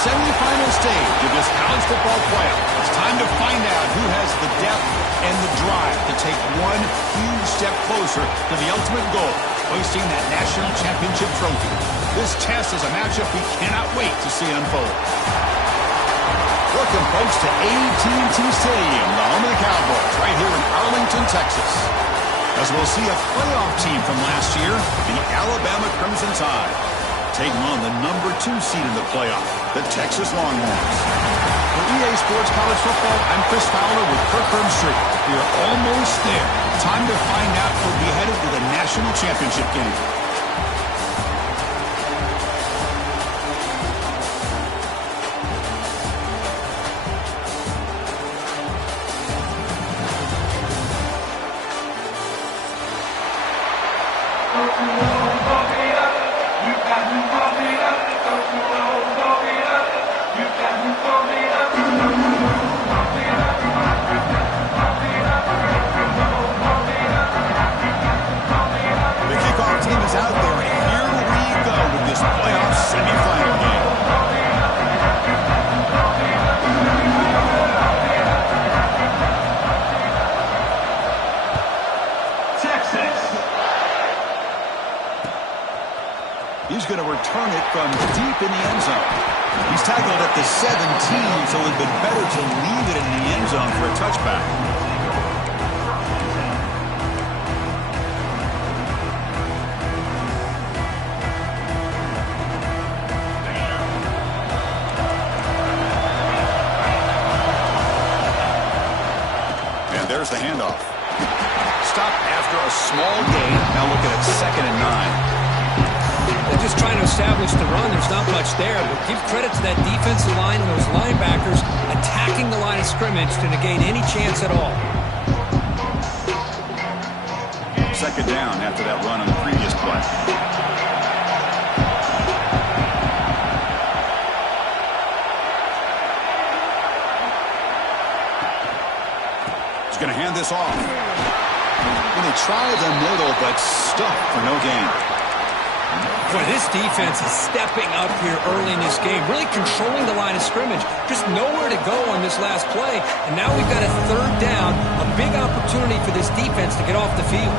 semifinal stage of this college football playoff. It's time to find out who has the depth and the drive to take one huge step closer to the ultimate goal, hoisting that national championship trophy. This test is a matchup we cannot wait to see unfold. Welcome, folks, to AT&T Stadium, the home of the Cowboys, right here in Arlington, Texas. As we'll see a playoff team from last year, the Alabama Crimson Tide, taking on the #2 seed in the playoff, the Texas Longhorns. For EA Sports College Football, I'm Chris Fowler with Kirk Herbstreit. We are almost there. Time to find out who'll be headed to the national championship game. He's going to return it from deep in the end zone. He's tackled at the 17, so it would have been better to leave it in the end zone for a touchback. And there's the handoff. Stop after a small gain. Now look at it, 2nd and 9. They're just trying to establish the run. There's not much there, but give credit to that defensive line and those linebackers attacking the line of scrimmage to negate any chance at all. 2nd down after that run on the previous play. He's going to hand this off. And they try the middle, but stuck for no gain. Boy, this defense is stepping up here early in this game, really controlling the line of scrimmage. Just nowhere to go on this last play, and now we've got a 3rd down, a big opportunity for this defense to get off the field.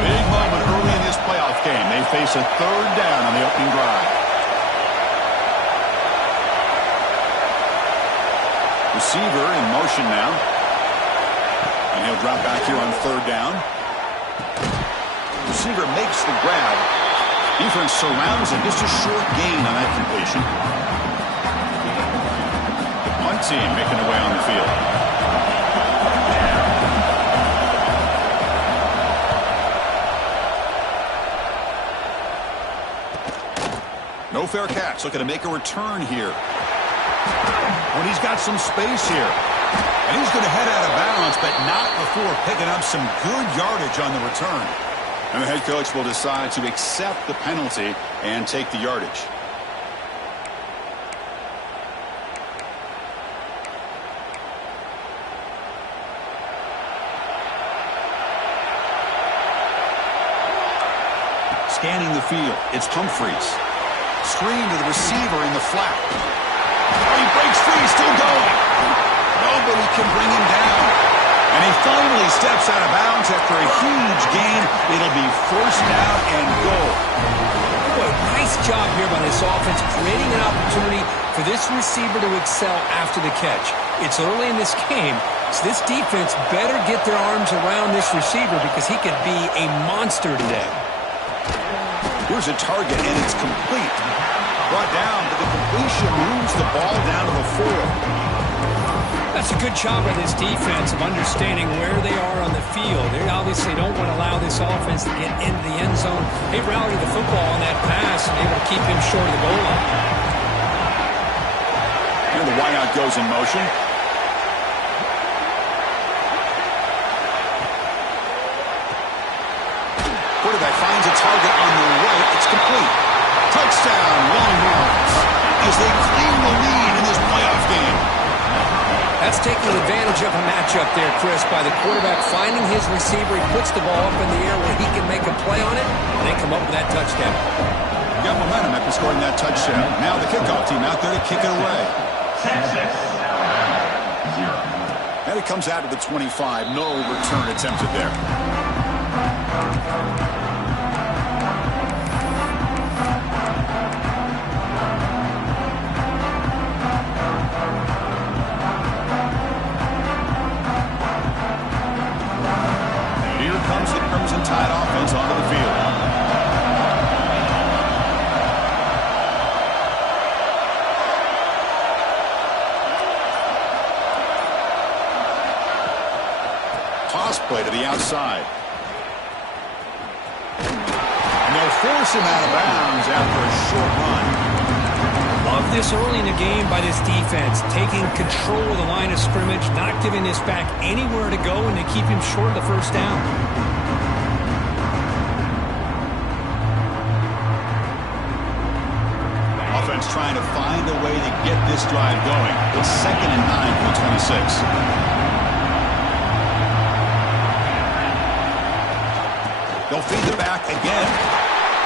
Big moment early in this playoff game. They face a 3rd down on the opening drive. Receiver in motion now. And he'll drop back here on 3rd down. Receiver makes the grab. Defense surrounds him. Just a short gain on that completion. The punt team making their way on the field. No fair catch. Looking to make a return here. When he's got some space here. And he's going to head out of bounds, but not before picking up some good yardage on the return. And the head coach will decide to accept the penalty and take the yardage. Scanning the field, it's Humphreys. Screen to the receiver in the flat. Oh, he breaks free, still going. Nobody can bring him down. And he finally steps out of bounds after a huge gain. It'll be 1st down and goal. Boy, nice job here by this offense, creating an opportunity for this receiver to excel after the catch. It's early in this game, so this defense better get their arms around this receiver because he could be a monster today. Here's a target, and it's complete. Brought down, but the completion moves the ball down to the 4. That's a good job by this defense of understanding where they are on the field. They obviously don't want to allow this offense to get into the end zone. They rallied the football on that pass and able to keep him short of the goal line. And the wideout goes in motion. Quarterback finds a target on the right. It's complete. Touchdown, Longhorns, as they claim the lead in this playoff game. That's taking advantage of a matchup there, Chris, by the quarterback finding his receiver. He puts the ball up in the air where he can make a play on it, and they come up with that touchdown. Got momentum after scoring that touchdown. Now the kickoff team out there to kick it away. And it comes out to the 25. No return attempted there. Here comes the Crimson Tide offense onto the field. Toss play to the outside. And they'll force him out of bounds after a short run. Love this early in the game by this defense, taking control of the line of scrimmage, not giving this back anywhere to go, and they keep him short of the first down. Offense trying to find a way to get this drive going. It's 2nd and 9 from the 26. They'll feed the back again.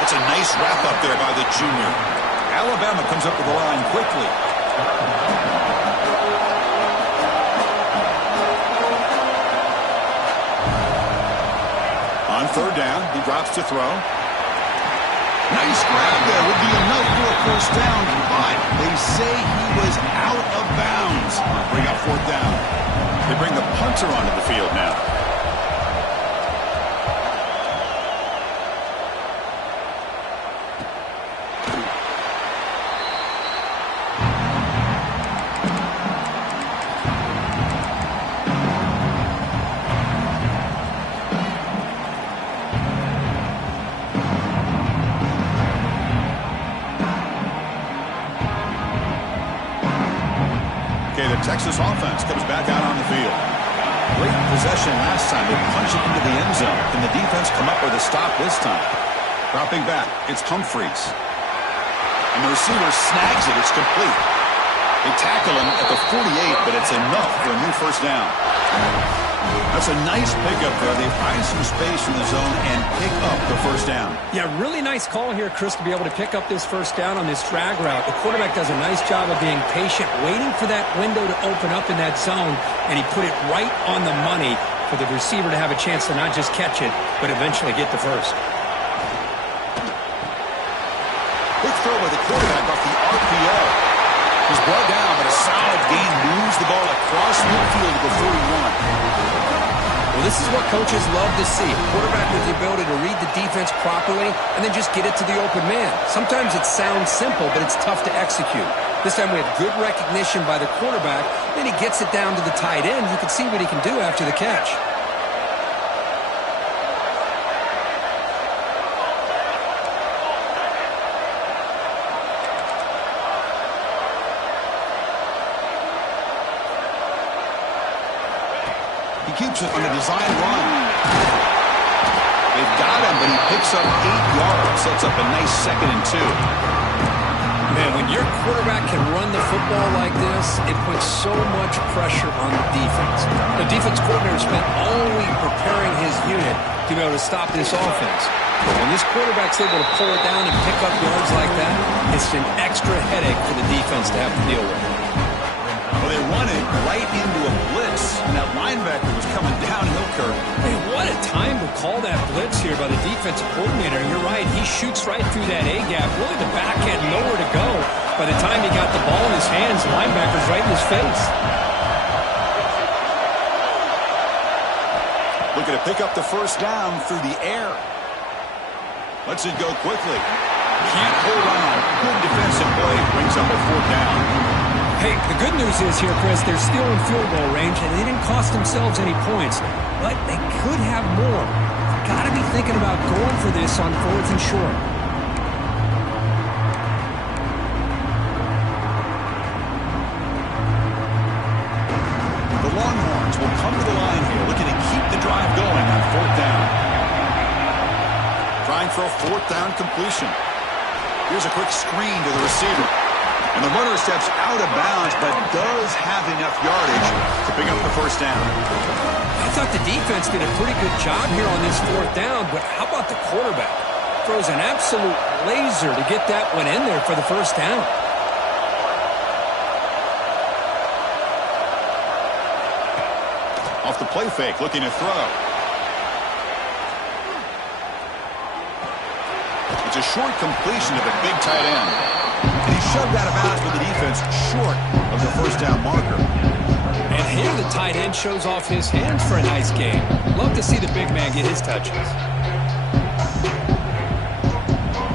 That's a nice wrap up there by the junior. Alabama comes up with the line quickly. On 3rd down, he drops to throw. Nice grab there. Would be enough for a first down, but they say he was out of bounds. Bring up 4th down. They bring the punter onto the field now. Texas offense comes back out on the field. Great possession last time. They punch it into the end zone. Can the defense come up with a stop this time? Dropping back, it's Humphreys. And the receiver snags it. It's complete. They tackle him at the 48, but it's enough for a new first down. That's a nice pickup there. They find some space in the zone and pick up the first down. Yeah, really nice call here, Chris, to be able to pick up this first down on this drag route. The quarterback does a nice job of being patient, waiting for that window to open up in that zone, and he put it right on the money for the receiver to have a chance to not just catch it, but eventually get the first. Quick throw by the quarterback off the RPO. He's brought down, but a solid gain moves the ball across midfield to the 41. Well, this is what coaches love to see. A quarterback with the ability to read the defense properly and then just get it to the open man. Sometimes it sounds simple, but it's tough to execute. This time we have good recognition by the quarterback. Then he gets it down to the tight end. You can see what he can do after the catch. Keeps it on a design run. They've got him, but he picks up 8 yards. Sets up a nice 2nd and 2. Man, when your quarterback can run the football like this, it puts so much pressure on the defense. The defense coordinator spent all week preparing his unit to be able to stop this offense. But when this quarterback's able to pull it down and pick up yards like that, it's an extra headache for the defense to have to deal with. Well, they run it right into a blitz, and that linebacker was coming downhill, Kirk. Hey, what a time to call that blitz here by the defensive coordinator. You're right, he shoots right through that A-gap. Really, the back had nowhere to go. By the time he got the ball in his hands, the linebacker's right in his face. Looking to pick up the first down through the air. Lets it go quickly. Can't hold on. Good defensive play. Brings up a 4th down. Hey, the good news is here, Chris, they're still in field goal range, and they didn't cost themselves any points. But they could have more. Got to be thinking about going for this on 4th and short. The Longhorns will come to the line here, looking to keep the drive going on 4th down. Trying for a 4th down completion. Here's a quick screen to the receiver. And the runner steps out of bounds, but does have enough yardage to pick up the first down. I thought the defense did a pretty good job here on this fourth down, but how about the quarterback? Throws an absolute laser to get that one in there for the first down. Off the play fake, looking to throw. It's a short completion of a big tight end. And he shoved out of bounds with the defense short of the first down marker. And here the tight end shows off his hands for a nice game. Love to see the big man get his touches.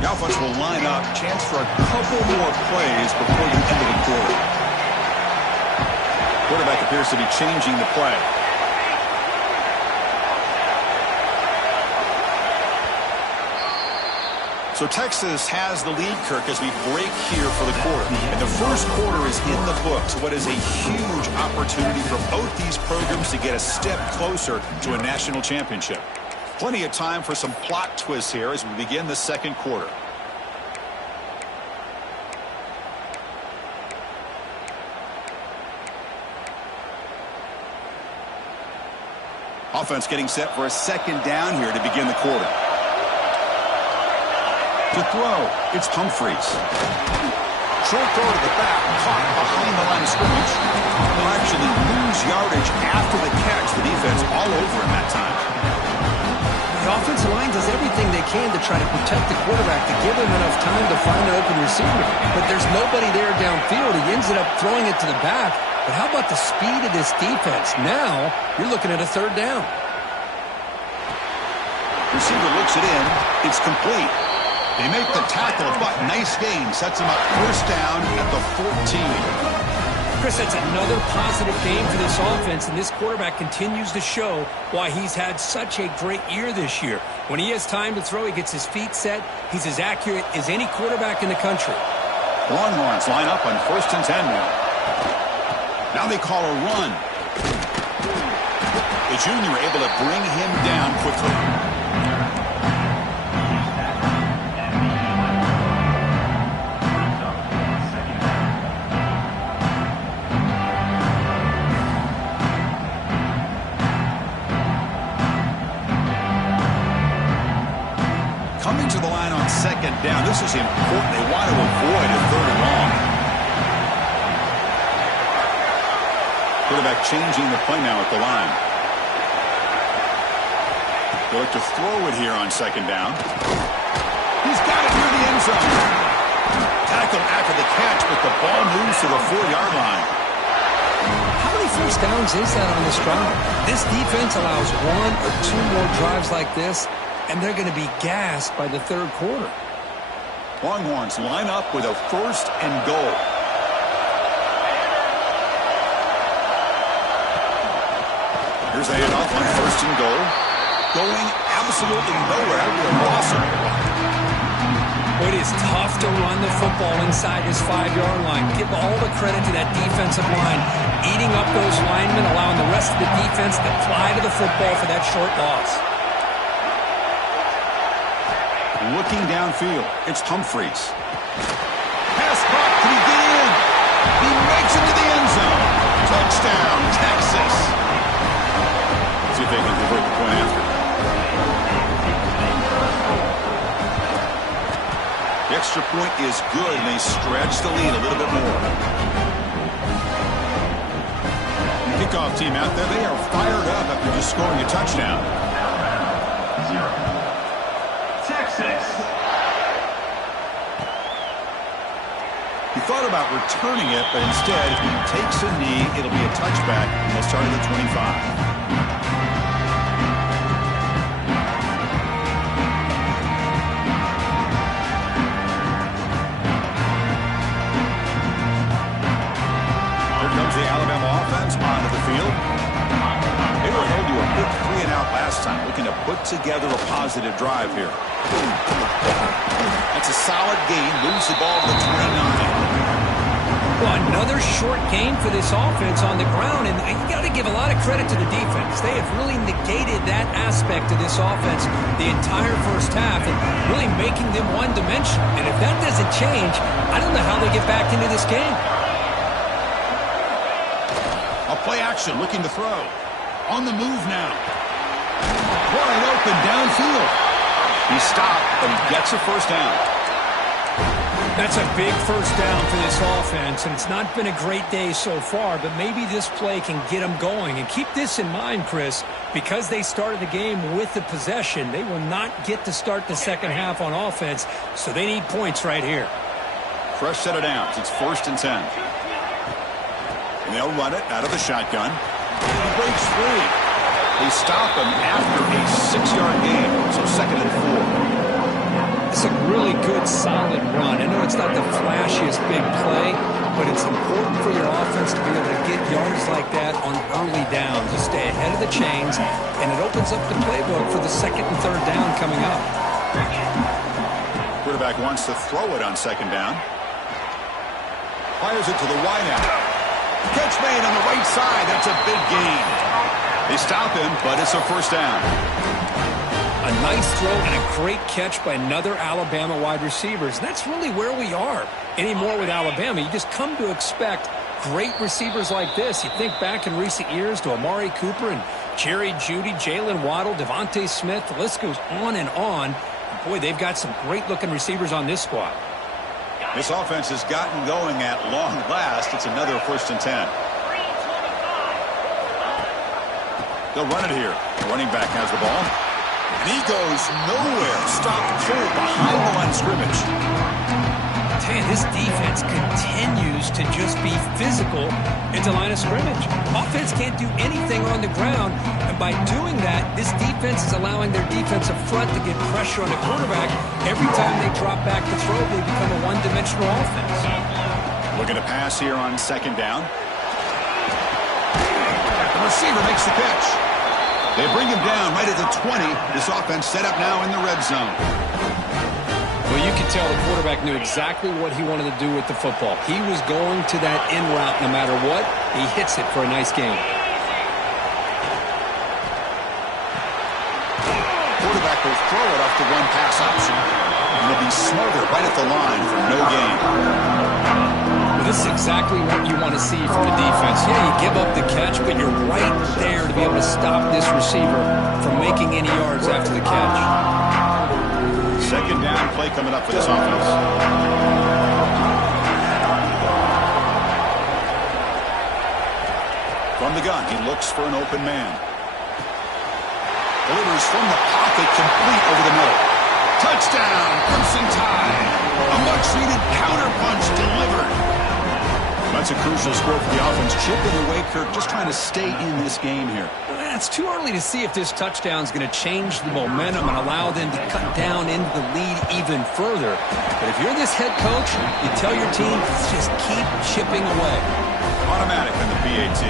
The offense will line up. Chance for a couple more plays before the end of the quarter. Quarterback appears to be changing the play. So Texas has the lead, Kirk, as we break here for the quarter. And the first quarter is in the books. What is a huge opportunity for both these programs to get a step closer to a national championship. Plenty of time for some plot twists here as we begin the second quarter. Offense getting set for a second down here to begin the quarter. To throw, it's Humphreys. Short throw to the back, caught behind the line of scrimmage. They'll actually lose yardage after the catch. The defense all over him that time. The offensive line does everything they can to try to protect the quarterback, to give him enough time to find an open receiver. But there's nobody there downfield. He ends up throwing it to the back. But how about the speed of this defense? Now, you're looking at a third down. Receiver looks it in. It's complete. They make the tackle, but nice game. Sets them up first down at the 14. Chris, that's another positive game for this offense, and this quarterback continues to show why he's had such a great year this year. When he has time to throw, he gets his feet set. He's as accurate as any quarterback in the country. Longhorns line up on 1st and 10 now. Now they call a run. The junior able to bring him down quickly. Coming to the line on second down. This is important. They want to avoid a third and long. Quarterback changing the play now at the line. They look to throw it here on second down. He's got it near the end zone. Tackled after the catch, but the ball moves to the 4-yard line. How many first downs is that on this drive? This defense allows 1 or 2 more drives like this, and they're going to be gassed by the third quarter. Longhorns line up with a 1st and goal. Here's the handoff on 1st and goal. Going absolutely nowhere after a loss. It is tough to run the football inside this 5-yard line. Give all the credit to that defensive line, eating up those linemen, allowing the rest of the defense to fly to the football for that short loss. Looking downfield, it's Humphreys. Pass caught, can he get in? He makes it to the end zone. Touchdown, Texas. Let's see if they can convert the point after. The extra point is good, and they stretch the lead a little bit more. The kickoff team out there, they are fired up after just scoring a touchdown. He thought about returning it, but instead he takes a knee. It'll be a touchback, and they'll start at the 25. Here comes the Alabama offense onto the field. They were held to a quick 3-and-out last time, looking to put together a positive drive here. That's a solid gain, moves the ball to the 29. Well, another short game for this offense on the ground, and you got to give a lot of credit to the defense. They have really negated that aspect of this offense the entire first half and really making them one-dimensional. And if that doesn't change, I don't know how they get back into this game. A play action, looking to throw. On the move now. Wide open downfield. He stopped, but he gets a first down. That's a big first down for this offense, and it's not been a great day so far, but maybe this play can get them going. And keep this in mind, Chris, because they started the game with the possession, they will not get to start the second half on offense, so they need points right here. Fresh set of downs. It's 1st and 10. And they'll run it out of the shotgun. He breaks free. They stop him after a 6-yard gain, so 2nd and 4. It's a really good, solid run. I know it's not the flashiest big play, but it's important for your offense to be able to get yards like that on early downs, to stay ahead of the chains, and it opens up the playbook for the 2nd and 3rd down coming up. Quarterback wants to throw it on 2nd down. Fires it to the wideout. Catch made on the right side. That's a big gain. They stop him, but it's a first down. A nice throw and a great catch by another Alabama wide receivers. And that's really where we are anymore with Alabama. You just come to expect great receivers like this. You think back in recent years to Amari Cooper and Jerry Jeudy, Jalen Waddle, Devontae Smith. The list goes on and on. Boy, they've got some great-looking receivers on this squad. This offense has gotten going at long last. It's another 1st and 10. They'll run it here. Running back has the ball. And he goes nowhere. Stopped cold behind the line of scrimmage. I tell you, this defense continues to just be physical into line of scrimmage. Offense can't do anything on the ground, and by doing that, this defense is allowing their defensive front to get pressure on the quarterback. Every time they drop back to throw, they become a one-dimensional offense. Looking to pass here on 2nd down. The receiver makes the catch. They bring him down right at the 20. This offense set up now in the red zone. Well, you can tell the quarterback knew exactly what he wanted to do with the football. He was going to that in route no matter what. He hits it for a nice gain. Quarterback will throw it off the one pass option. And it'll be smothered right at the line for no gain. Well, this is exactly what you want to see from the defense. Yeah, you give up the catch, but you're right there to be able to stop this receiver from making any yards after the catch. 2nd down play coming up for this offense. From the gun, he looks for an open man. Delivers from the pocket, complete over the middle. Touchdown, Crimson Tide. A much-needed counter-punch delivered. That's a crucial score for the offense. Chipping away, Kirk, just trying to stay in this game here. It's too early to see if this touchdown is going to change the momentum and allow them to cut down into the lead even further. But if you're this head coach, you tell your team to just keep chipping away. Automatic on the PAT.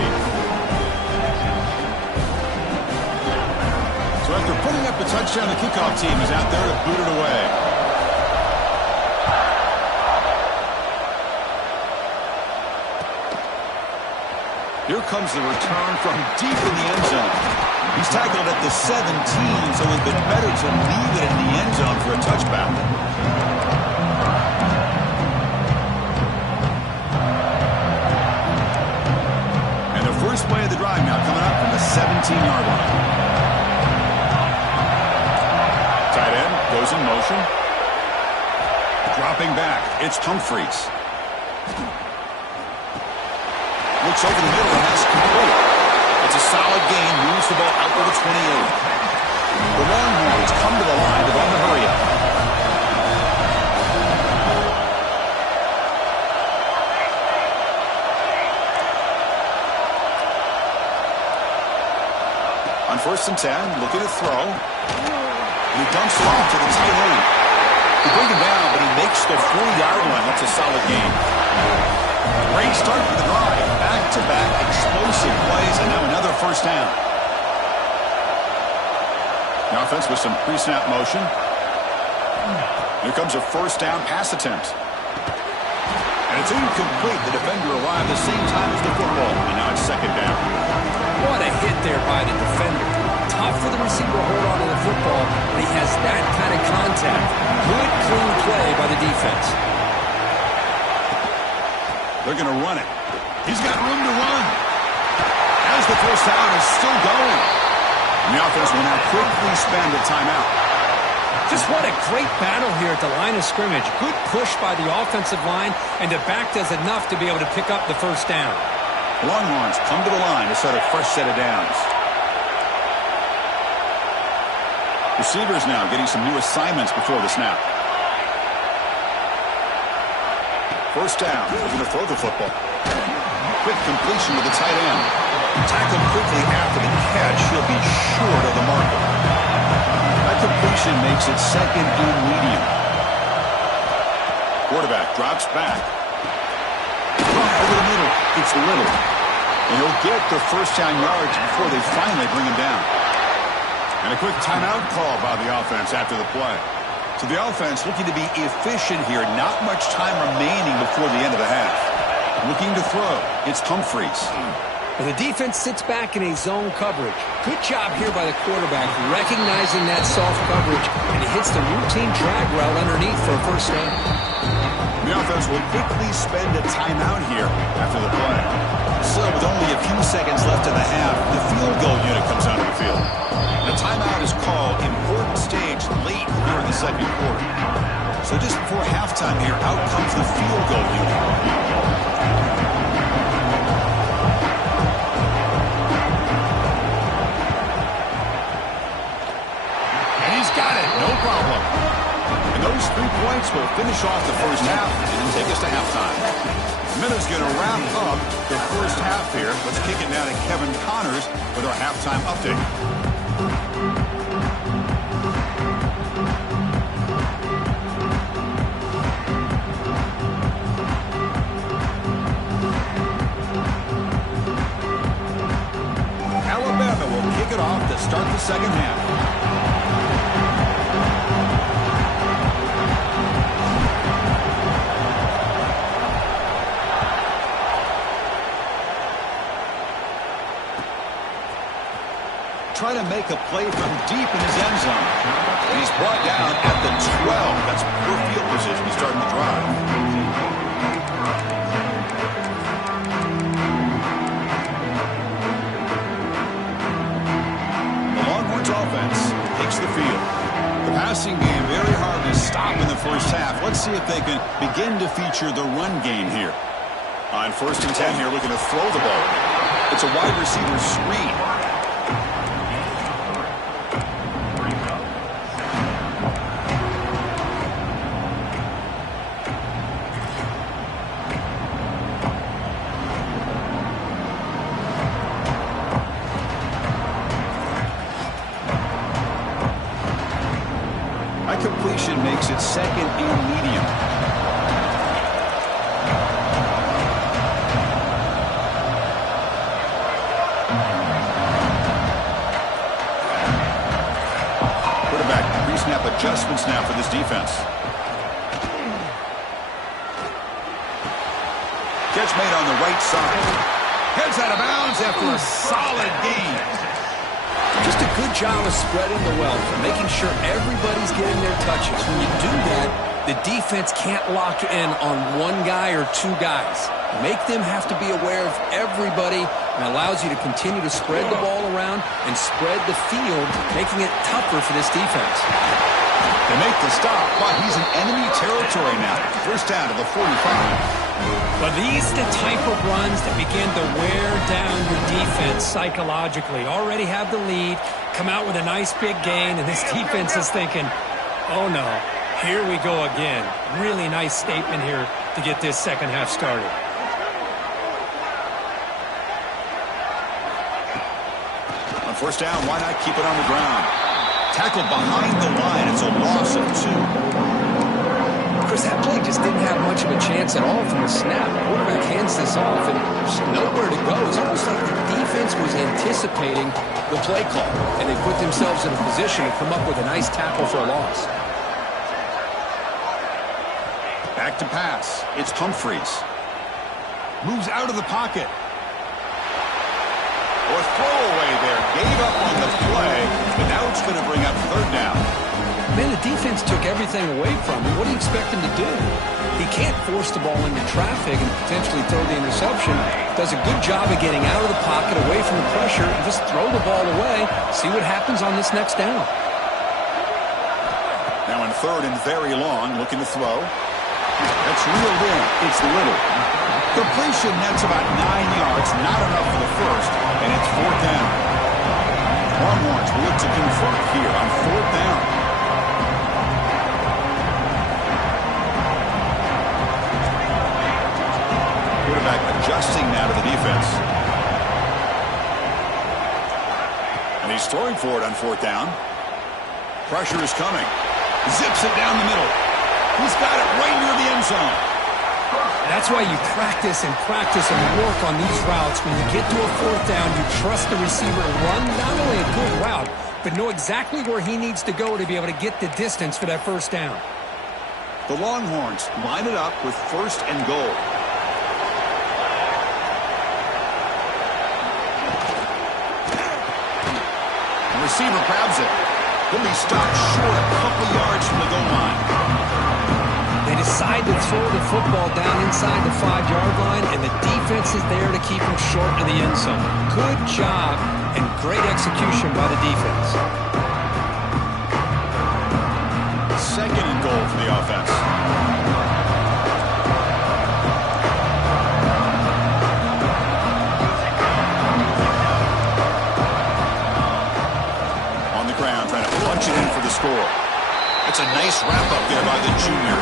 So after putting up a touchdown, the kickoff team is out there to boot it away. Here comes the return from deep in the end zone. He's tackled at the 17, so it's been better to leave it in the end zone for a touchback. And the first play of the drive now coming up from the 17-yard line. Tight end goes in motion. Dropping back, it's Humphreys. Looks over the middle and has complete. It's a solid gain, moves the ball out to the 28. The Longhorns come to the line with on the hurry up. On 1st and 10, looking to throw. And he dumps it off to the tight end. They bring him down, but he makes the 4-yard line. That's a solid gain. Great start for the drive. Back-to-back explosive plays, and now another first down. The offense with some pre-snap motion. Here comes a first down pass attempt. And it's incomplete. The defender arrived the same time as the football, and now it's 2nd down. What a hit there by the defender. Tough for the receiver to hold on to the football, but he has that kind of contact. Good, clean play by the defense. They're going to run it. He's got room to run. As the first down is still going. And the offense will now quickly spend a timeout. Just what a great battle here at the line of scrimmage. Good push by the offensive line, and the back does enough to be able to pick up the first down. Longhorns come to the line to set a fresh set of downs. Receivers now getting some new assignments before the snap. First down. They're going to throw the football. Quick completion to the tight end. Tackled quickly after the catch. He'll be short of the marker. That completion makes it second and medium. Quarterback drops back. Over the middle. It's Little. And he'll get the first down yards before they finally bring him down. And a quick timeout call by the offense after the play. So the offense looking to be efficient here. Not much time remaining before the end of the half. Looking to throw. It's Humphreys. And the defense sits back in a zone coverage. Good job here by the quarterback, recognizing that soft coverage, and he hits the routine drag route underneath for a first down. The offense will quickly spend a timeout here after the play. So with only a few seconds left in the half, the field goal unit comes onto the field. The timeout is called important stage late here in the second quarter. So just before halftime here, out comes the field goal unit. Those 3 points will finish off the first half and take us to halftime. Minutes going to wrap up the first half here. Let's kick it now to Kevin Connors with our halftime update. Alabama will kick it off to start the second half. Trying to make a play from deep in his end zone. He's brought down at the 12. That's poor field position starting the drive. The Longhorns offense takes the field. The passing game very hard to stop in the first half. Let's see if they can begin to feature the run game here. On 1st and 10 here, looking to throw the ball. It's a wide receiver screen. Completion makes it second and medium. Quarterback pre-snap adjustments now for this defense. Catch made on the right side. Heads out of bounds after a solid gain. Just a good job of spreading the wealth and making sure everybody's getting their touches. When you do that, the defense can't lock in on one guy or two guys. Make them have to be aware of everybody, and allows you to continue to spread the ball around and spread the field, making it tougher for this defense. They make the stop, but he's in enemy territory now. First down to the 45. But these are the type of runs that begin to wear down your defense psychologically. Already have the lead, come out with a nice big gain, and this defense is thinking, oh no, here we go again. Really nice statement here to get this second half started. On first down, why not keep it on the ground? Tackled behind the line. It's a loss of 2. Chris, that play just didn't have much of a chance at all from the snap. The quarterback hands this off, and there's nowhere to go. It's almost like the defense was anticipating the play call, and they put themselves in a position to come up with a nice tackle for a loss. Back to pass. It's Humphreys. Moves out of the pocket. Or throwaway there. Gave up on the play, but now it's going to bring up third down. Man, the defense took everything away from him. What do you expect him to do? He can't force the ball into traffic and potentially throw the interception. Does a good job of getting out of the pocket, away from the pressure, and just throw the ball away. See what happens on this next down. Now in third and very long, looking to throw. That's reeled in. It's Little. Completion, that's about 9 yards. Not enough for the first, and it's fourth down. Longhorns will look to convert here on fourth down. Quarterback adjusting now to the defense. And he's throwing for it on fourth down. Pressure is coming. Zips it down the middle. He's got it right near the end zone. That's why you practice and work on these routes. When you get to a fourth down, you trust the receiver to run not only a good route, but know exactly where he needs to go to be able to get the distance for that first down. The Longhorns line it up with first and goal. The receiver grabs it. He'll be stopped short a couple yards from the goal line. They decide to throw the football down inside the 5-yard line, and the defense is there to keep him short of the end zone. Good job and great execution by the defense. Second and goal for the offense. On the ground, trying to punch it in for the score. It's a nice wrap-up there by the junior.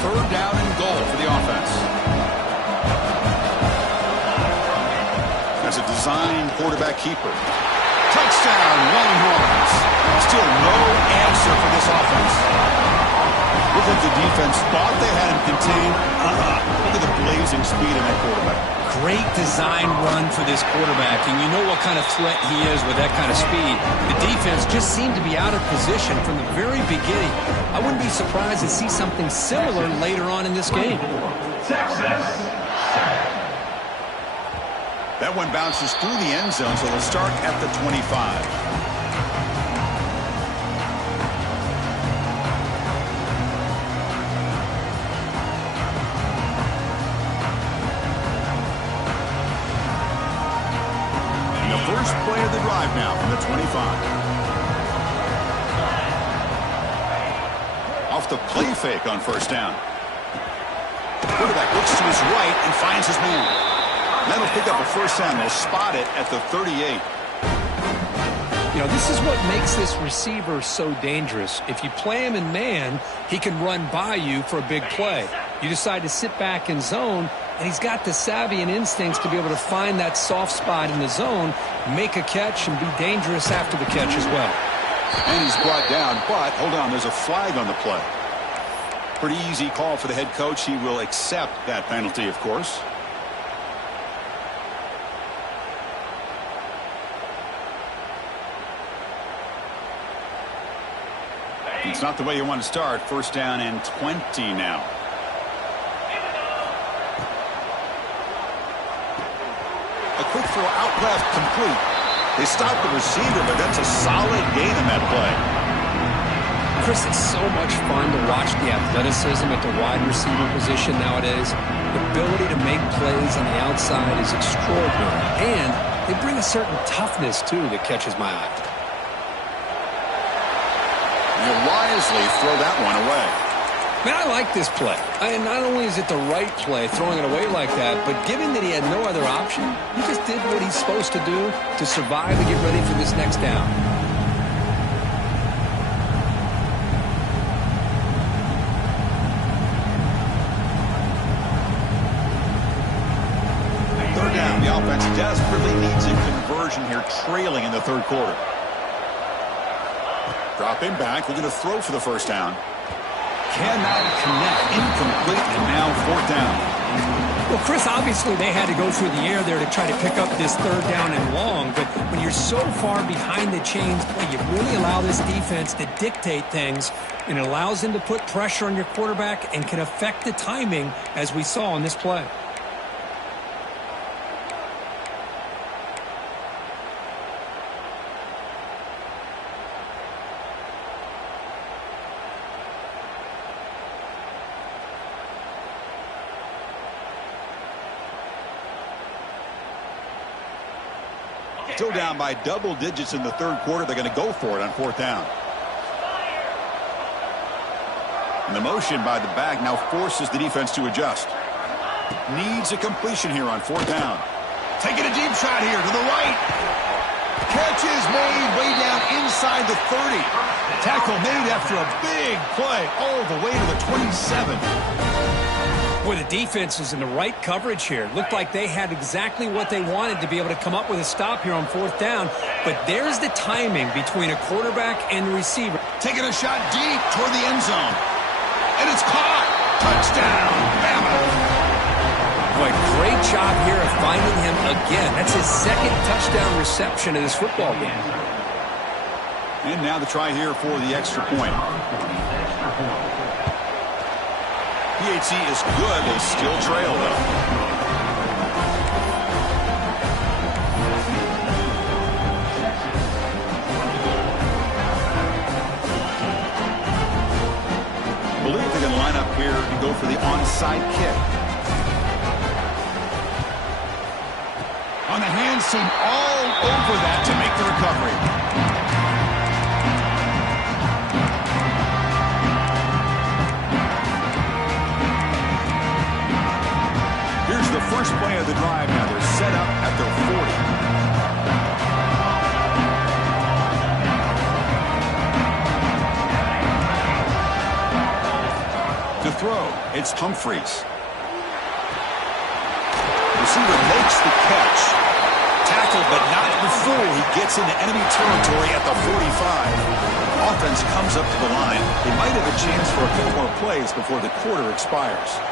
Third down and goal for the offense. That's a designed quarterback keeper. Touchdown, Longhorns. Still no answer for this offense. Look like the defense thought they had him contained. Look at the blazing speed in that quarterback. Great design run for this quarterback, and you know what kind of threat he is with that kind of speed. The defense just seemed to be out of position from the very beginning. I wouldn't be surprised to see something similar later on in this game. That one bounces through the end zone, so they'll start at the 25. First play of the drive now from the 25. Off the play fake on first down. Quarterback looks to his right and finds his man. That'll pick up a first down. They'll spot it at the 38. You know, this is what makes this receiver so dangerous. If you play him in man, he can run by you for a big play. You decide to sit back in zone, and he's got the savvy and instincts to be able to find that soft spot in the zone, make a catch, and be dangerous after the catch as well. And he's brought down, but hold on, there's a flag on the play. Pretty easy call for the head coach. He will accept that penalty, of course. It's not the way you want to start. First down and 20 now. A quick throw out left, complete. They stopped the receiver, but that's a solid gain in that play. Chris, it's so much fun to watch the athleticism at the wide receiver position nowadays. The ability to make plays on the outside is extraordinary, and they bring a certain toughness, too, that catches my eye. You wisely throw that one away. Man, I like this play. Not only is it the right play, throwing it away like that, but given that he had no other option, he just did what he's supposed to do to survive and get ready for this next down. Third down, the offense desperately needs a conversion here, trailing in the third quarter. Dropping back, looking to throw for the first down. Cannot connect, incomplete, and now fourth down. Well, Chris, obviously they had to go through the air there to try to pick up this third down and long, but when you're so far behind the chains, boy, you really allow this defense to dictate things, and it allows them to put pressure on your quarterback and can affect the timing, as we saw on this play. Still down by double digits in the third quarter. They're going to go for it on fourth down. And the motion by the back now forces the defense to adjust. Needs a completion here on fourth down. Taking a deep shot here to the right. Catch is made way down inside the 30. Tackle made after a big play all the way to the 27. Boy, the defense was in the right coverage here. Looked like they had exactly what they wanted to be able to come up with a stop here on fourth down. But there's the timing between a quarterback and the receiver. Taking a shot deep toward the end zone. And it's caught. Touchdown, Bama. Boy, great job here of finding him again. That's his second touchdown reception of this football game. And now the try here for the extra point. PAT is good. They still trail, though. I believe they're going to line up here and go for the onside kick. On the hands team all over that to make the recovery. Here's the first play of the drive now. They're set up at their 40. To throw, it's Humphreys. Receiver makes the catch. Tackled, but not before he gets into enemy territory at the 45. Offense comes up to the line. They might have a chance for a couple more plays before the quarter expires.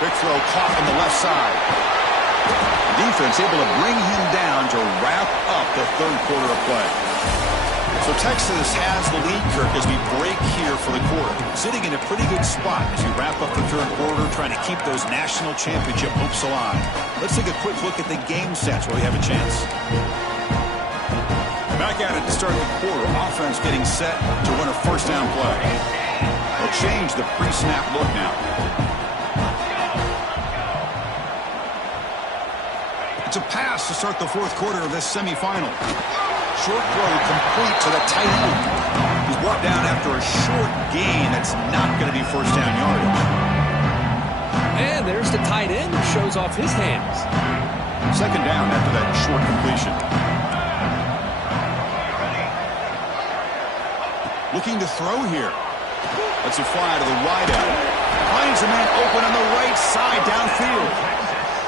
Quick throw caught on the left side. Defense able to bring him down to wrap up the third quarter of play. So Texas has the lead, Kirk, as we break here for the quarter. Sitting in a pretty good spot as we wrap up the third quarter, trying to keep those national championship hopes alive. Let's take a quick look at the game stats where we have a chance. Back at it to start the quarter. Offense getting set to run a first down play. They'll change the pre-snap look now. It's a pass to start the fourth quarter of this semifinal. Short throw complete to the tight end. He's brought down after a short gain. That's not going to be first down yardage. And there's the tight end who shows off his hands. Second down after that short completion. Looking to throw here. That's a fly to the wideout. Finds a man open on the right side downfield.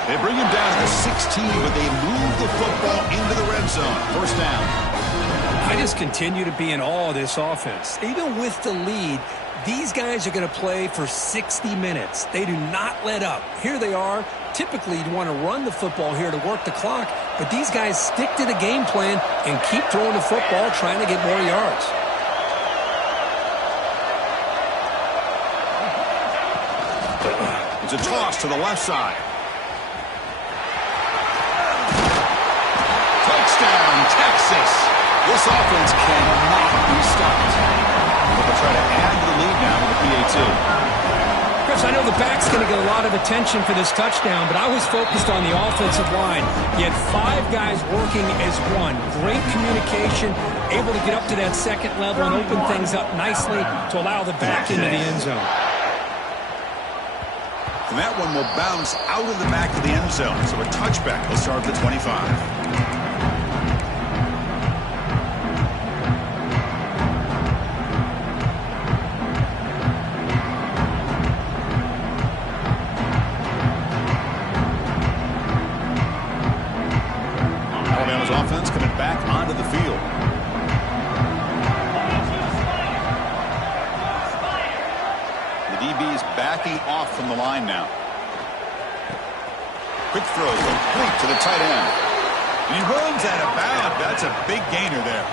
They bring him down to the 16, but they move the football into the red zone. First down. I just continue to be in awe of this offense. Even with the lead, these guys are going to play for 60 minutes. They do not let up. Here they are. Typically, you'd want to run the football here to work the clock, but these guys stick to the game plan and keep throwing the football, trying to get more yards. It's a toss to the left side. Touchdown, Texas. This offense cannot be stopped. They'll try to add to the lead now with the PAT. Chris, I know the back's going to get a lot of attention for this touchdown, but I was focused on the offensive line. You had 5 guys working as one. Great communication, able to get up to that second level and open things up nicely to allow the back into the end zone. And that one will bounce out of the back of the end zone. So a touchback will start at the 25. Alabama's offense coming back onto the field. DB is backing off from the line now. Quick throw complete to the tight end. And he runs out of bounds. That's a big gainer there.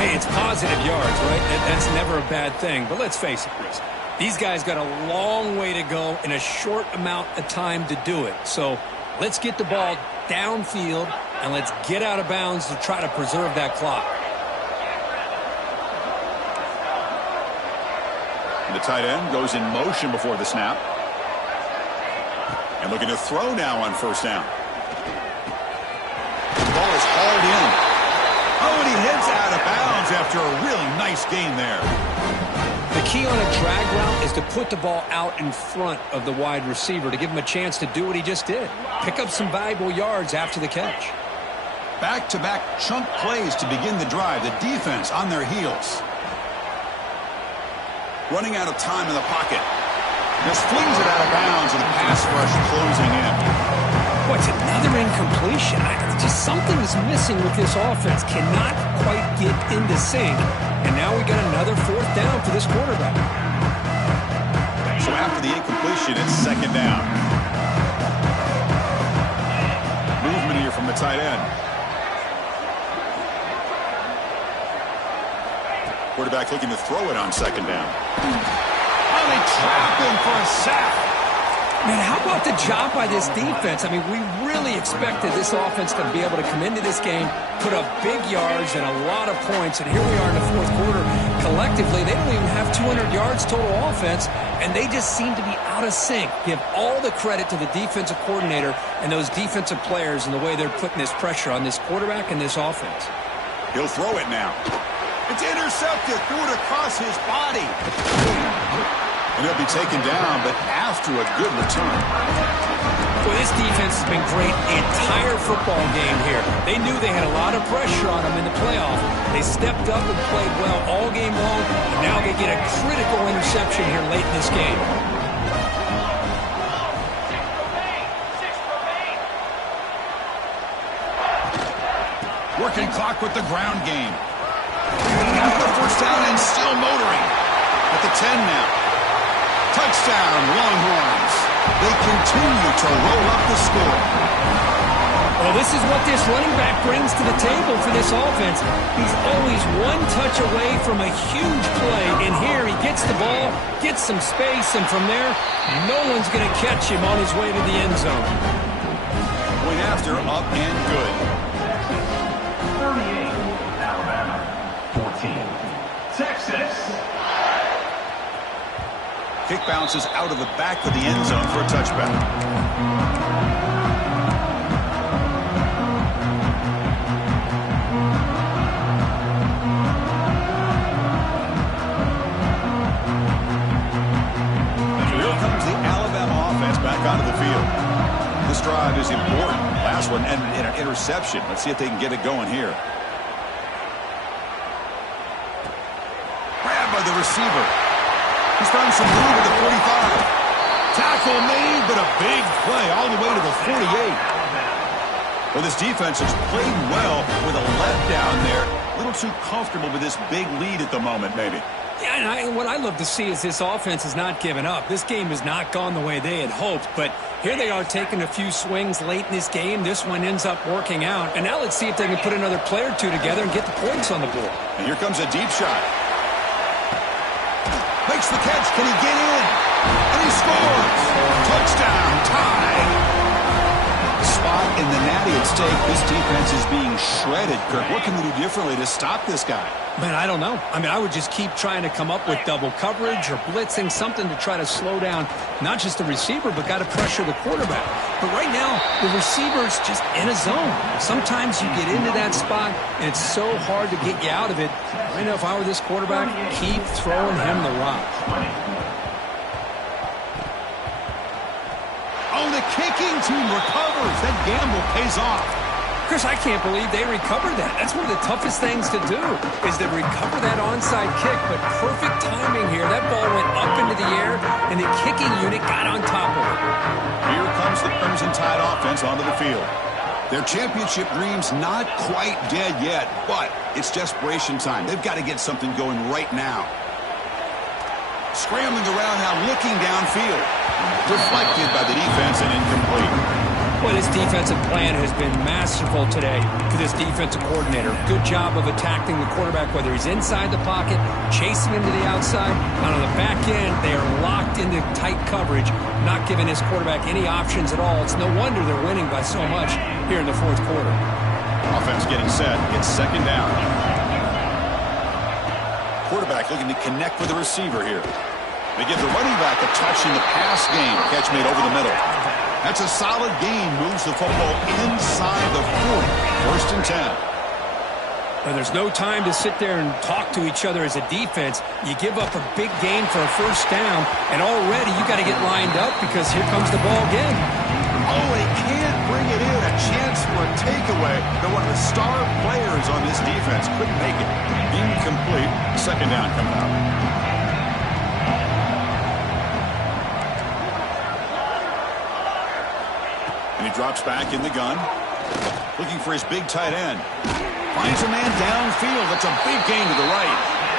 Hey, it's positive yards, right? That's never a bad thing. But let's face it, Chris. These guys got a long way to go in a short amount of time to do it. So let's get the ball downfield and let's get out of bounds to try to preserve that clock. The tight end goes in motion before the snap. And looking to throw now on first down. The ball is hauled in. Oh, and he heads out of bounds after a really nice gain there. The key on a drag route is to put the ball out in front of the wide receiver to give him a chance to do what he just did. Pick up some valuable yards after the catch. Back-to-back chunk plays to begin the drive. The defense on their heels. Running out of time in the pocket. Just flings it out of bounds and the pass rush closing in. What's another incompletion? Just something is missing with this offense. Cannot quite get into sync. And now we got another fourth down for this quarterback. So after the incompletion, it's second down. Movement here from the tight end. Quarterback looking to throw it on second down. Oh, they trap him for a sack. Man, how about the job by this defense? I mean, we really expected this offense to be able to come into this game, put up big yards and a lot of points, and here we are in the fourth quarter. Collectively, they don't even have 200 yards total offense, and they just seem to be out of sync. Give all the credit to the defensive coordinator and those defensive players and the way they're putting this pressure on this quarterback and this offense. He'll throw it now. It's intercepted. Threw it across his body. And he'll be taken down, but after a good return. Well, this defense has been great the entire football game here. They knew they had a lot of pressure on them in the playoff. They stepped up and played well all game long, and now they get a critical interception here late in this game. Working clock with the ground game. Got the first down and still motoring. At the 10 now. Touchdown, Longhorns. They continue to roll up the score. Well, this is what this running back brings to the table for this offense. He's always one touch away from a huge play. And here he gets the ball, gets some space, and from there, no one's going to catch him on his way to the end zone. Point after, up and good. 38, Alabama. 14, Texas. Kick bounces out of the back of the end zone for a touchback. So here comes the Alabama offense back onto the field. This drive is important. Last one ended in an interception. Let's see if they can get it going here. Grabbed by the receiver. He's found some room at the 45. Tackle made, but a big play all the way to the 48. Well, this defense has played well with a letdown there. A little too comfortable with this big lead at the moment, maybe. Yeah, and what I love to see is this offense has not given up. This game has not gone the way they had hoped, but here they are taking a few swings late in this game. This one ends up working out, and now let's see if they can put another play or two together and get the points on the board. And here comes a deep shot. Makes the catch. Can he get in? And he scores. Touchdown. Tie. Spot in the natty at stake. This defense is being shredded. Kirk, what can we do differently to stop this guy? Man, I don't know. I mean, I would just keep trying to come up with double coverage or blitzing, something to try to slow down not just the receiver, but got to pressure the quarterback. But right now, the receiver's just in a zone. Sometimes you get into that spot, and it's so hard to get you out of it. Right now, if I were this quarterback, keep throwing him the rock. Oh, the kicking team recovers. That gamble pays off. Chris, I can't believe they recovered that. That's one of the toughest things to do, is to recover that onside kick. But perfect timing here. That ball went up into the air, and the kicking unit got on top of it. Here comes the Crimson Tide offense onto the field. Their championship dreams not quite dead yet, but it's desperation time. They've got to get something going right now. Scrambling around now, looking downfield. Deflected by the defense and incomplete. Well, this defensive plan has been masterful today for this defensive coordinator. Good job of attacking the quarterback, whether he's inside the pocket, chasing him to the outside. And on the back end, they are locked into tight coverage, not giving his quarterback any options at all. It's no wonder they're winning by so much here in the fourth quarter. Offense getting set. It's second down. Quarterback looking to connect with the receiver here. They give the running back a touch in the pass game. Catch made over the middle. That's a solid gain. Moves the football inside the 40. First and 10. Well, there's no time to sit there and talk to each other as a defense. You give up a big gain for a first down, and already you got to get lined up because here comes the ball again. Oh, they can't bring it in. A chance for a takeaway. They're one of the star players on this defense. Couldn't make it. Incomplete. Second down coming up. And he drops back in the gun. Looking for his big tight end. Finds a man downfield. That's a big gain to the right.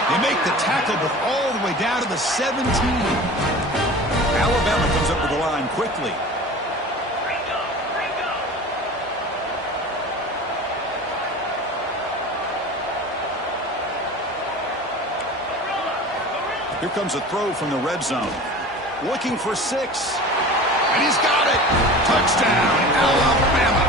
They make the tackle all the way down to the 17. Alabama comes up with the line quickly. Here comes a throw from the red zone. Looking for 6. And he's got it. Touchdown, Alabama.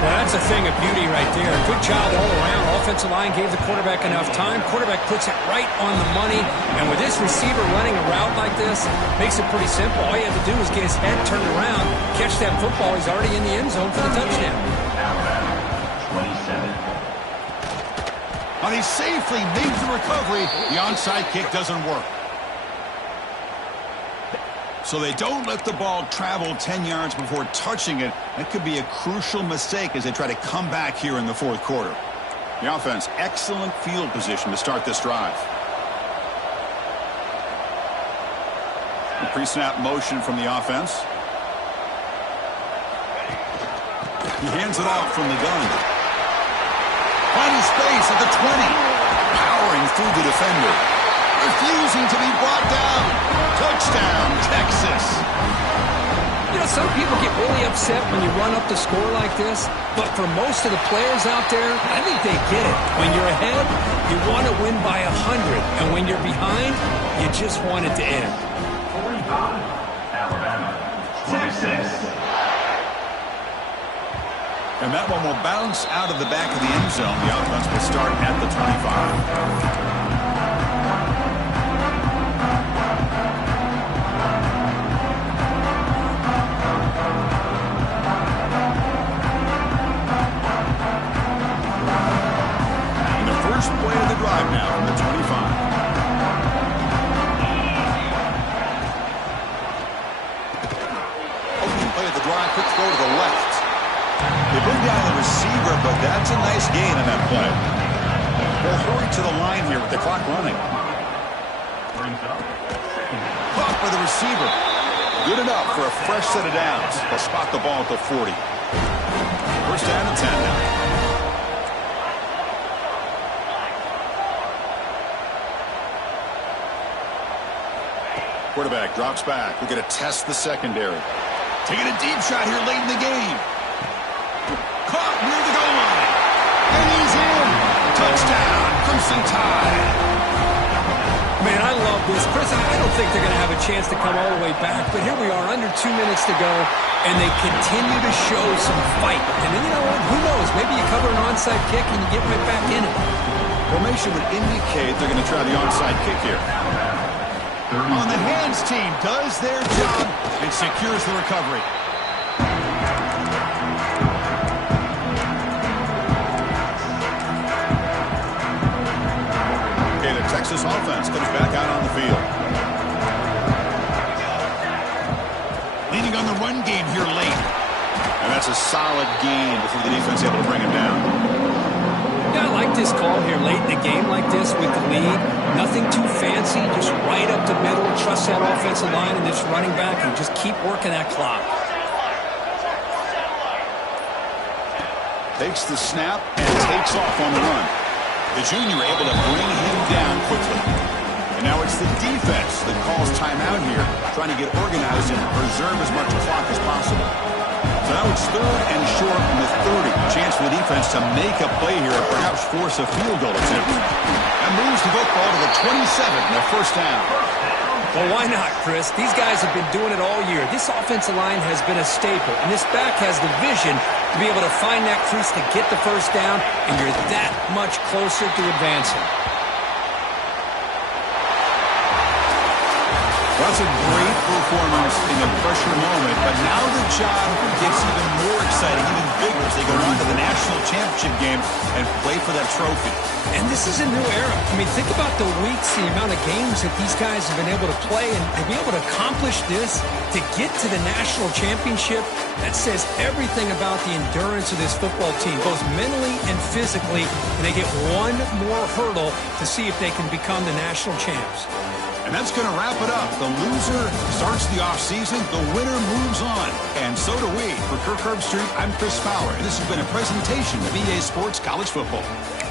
Well, that's a thing of beauty right there. Good job all around. Offensive line gave the quarterback enough time. Quarterback puts it right on the money. And with this receiver running a route like this, makes it pretty simple. All you have to do is get his head turned around, catch that football. He's already in the end zone for the touchdown. Alabama, 27. And he safely made the recovery. The onside kick doesn't work. So they don't let the ball travel 10 yards before touching it. That could be a crucial mistake as they try to come back here in the fourth quarter. The offense, excellent field position to start this drive. The pre-snap motion from the offense. He hands it off from the gun. Finding space at the 20. Powering through the defender. Refusing to be brought down. Touchdown, Texas. You know, some people get really upset when you run up the score like this, but for most of the players out there, I think they get it. When you're ahead, you want to win by 100, and when you're behind, you just want it to end. 45. Alabama, 26. And that one will bounce out of the back of the end zone. The offense will start at the 25. First play of the drive now from the 25. Opening play of the drive, quick throw to the left. They bring down the receiver, but that's a nice gain on that play. They'll hurry to the line here with the clock running. Caught by the receiver. Good enough for a fresh set of downs. They'll spot the ball at the 40. First down and 10 now. Quarterback drops back. We're going to test the secondary. Taking a deep shot here late in the game. Caught near the goal line. And he's in. Touchdown, Crimson Tide. Man, I love this. Chris, I don't think they're going to have a chance to come all the way back, but here we are, under 2 minutes to go, and they continue to show some fight. And then, you know what? Who knows? Maybe you cover an onside kick and you get right back in it. Formation would indicate they're going to try the onside kick here. On the hands team does their job and secures the recovery. Okay, the Texas offense comes back out on the field. Leaning on the run game here late. And that's a solid gain before the defense able to bring him down. Yeah, I like this call here late in the game like this with the lead. Nothing too fancy, just right up the middle. Trust that offensive line and this running back and just keep working that clock. Takes the snap and takes off on the run. The junior able to bring him down quickly. And now it's the defense that calls timeout here, trying to get organized and preserve as much clock as possible. So now it's third and short from the 30. Chance for the defense to make a play here and perhaps force a field goal attempt. That moves the football to the 27 and a first down. Well, why not, Chris? These guys have been doing it all year. This offensive line has been a staple, and this back has the vision to be able to find that crease to get the first down, and you're that much closer to advancing. Well, that's a great performance in a pressure moment, but now the job gets even more exciting, even bigger as they go on to the national championship game and play for that trophy. And this is a new era. I mean, think about the weeks, the amount of games that these guys have been able to play, and to be able to accomplish this, to get to the national championship, that says everything about the endurance of this football team, both mentally and physically, and they get one more hurdle to see if they can become the national champs. And that's going to wrap it up. The loser starts the offseason. The winner moves on. And so do we. For Kirk Herbstreit, I'm Chris Fowler. And this has been a presentation of EA Sports College Football.